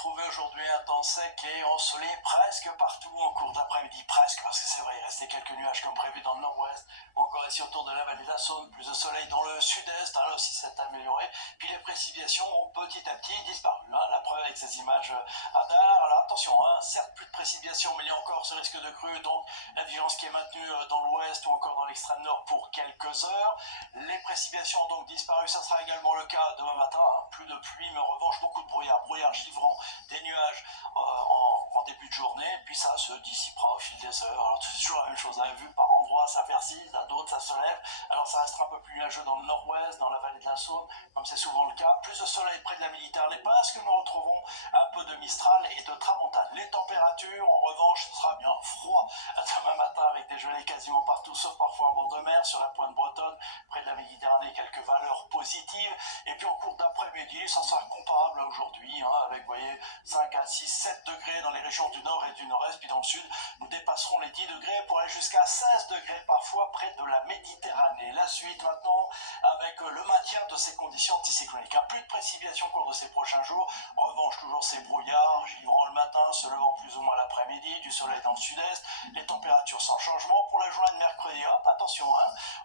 retrouver aujourd'hui un temps sec et ensoleillé presque partout en cours d'après-midi, presque, parce que c'est vrai, il restait quelques nuages comme prévu dans le nord-ouest, encore ici autour de la vallée de la Saône, plus de soleil dans le sud-est, là aussi c'est amélioré, puis les précipitations ont petit à petit disparu, la preuve avec ces images radar. Alors attention, certes plus de précipitations, mais il y a encore ce risque de crue, donc la vigilance qui est maintenue dans l'ouest ou encore dans l'extrême nord pour quelques heures. Les précipitations ont donc disparu, ça sera également le cas demain matin, plus de pluie, mais en revanche beaucoup de brouillard givrant, des nuages en début de journée, puis ça se dissipera au fil des heures. Alors c'est toujours la même chose, vu par endroits ça persiste, à d'autres ça se lève, alors ça restera un peu plus nuageux dans le nord-ouest, dans la vallée de la Saône, comme c'est souvent le cas, plus de soleil près de la Militaire les Passes, que nous retrouvons un peu de Mistral et de Tramontane. Les températures, en revanche, ce sera bien froid demain matin avec des gelées quasiment partout, sauf parfois en bord de mer, sur la pointe bretonne, près de la Méditerranée, quelques valeurs positives. Et puis en cours d'après-midi, ça sera comparable à aujourd'hui, avec, vous voyez, 5 à 6, 7 degrés dans les régions du nord et du nord-est, puis dans le sud, nous dépasserons les 10 degrés pour aller jusqu'à 16 degrés parfois près de la Méditerranée. La suite maintenant, avec le maintien de ces conditions anticycloniques. Plus de précipitations au cours de ces prochains jours. En revanche, toujours ces brouillards, givrant le matin, se levant plus ou moins l'après-midi, du soleil dans le sud-est, les températures sans changement. Pour la journée de mercredi, attention,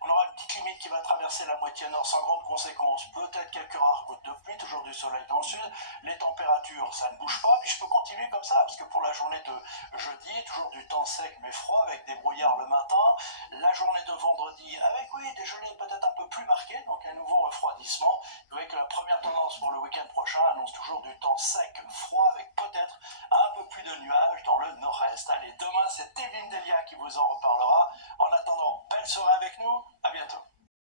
on aura une petite limite qui va traverser la moitié nord sans grande conséquence. Peut-être quelques rares gouttes de pluie, toujours du soleil dans le sud. Les températures, ça ne bouge pas. Puis je peux continuer comme ça, parce que pour la journée de jeudi, toujours du temps sec mais froid, avec des brouillards le matin. La journée de vendredi, avec, oui, des gelées peut-être un peu plus